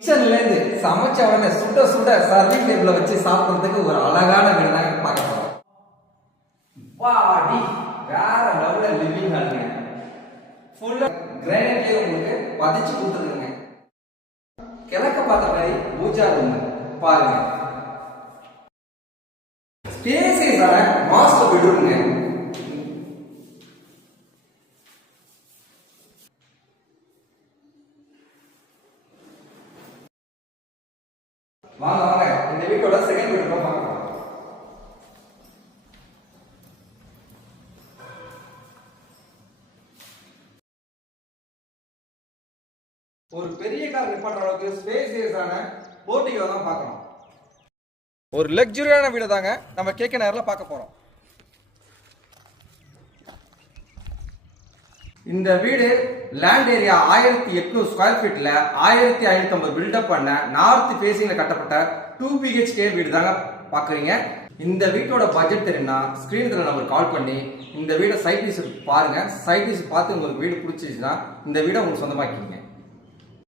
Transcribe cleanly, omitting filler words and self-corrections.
கிச்சன்ல இருந்து சமைச்ச உடனே சுட சுட சர்விங் டேபிள்ல வச்சு சாப்பிடுறதுக்கு ஒரு அழகான வீடு தாங்க பார்க்க போறோம். வாடி வேற லெவல்ல லிவிங் ஹாலுங்க. ஃபுல்லா கிரானைட்லயே உங்களுக்கு பதிச்சு கொடுத்துருக்குங்க. கிழக்க பார்த்த மாதிரி பூஜா ரூம் பாருங்க. ஸ்பேசியஸான மாஸ்டர் பெட்ரூம்ங்க. வாங்க வாங்க இந்த வீட்டோட செகண்ட் பெட்ரூம் பார்க்கலாம். ஒரு பெரிய கார் நிப்பாட்டுற அளவுக்கு ஸ்பேசியஸான போர்டிகோ தான் பார்க்கணும். ஒரு லக்ஸரியான வீடு தாங்க நம்ம கேக்க நேர்ல பார்க்க போறோம். இந்த வீடு லேண்ட் ஏரியா 1800 ஸ்கொயர் ஃபீட்ல 1550 பில்டப் பண்ண நார்த் ஃபேசிங்ல கட்டப்பட்ட 2 BHK வீடு தாங்க பாக்குறீங்க. இந்த வீட்டோட பட்ஜெட் தெரியும்னா ஸ்கிரீன்ல நம்பர் கால் பண்ணி இந்த வீட சைட் விசிட் பாருங்க. சைட் விசிட் பார்த்து உங்களுக்கு வீடு பிடிச்சிச்சுன்னா இந்த வீடை உங்களுக்கு சொந்தமாக்கிங்க.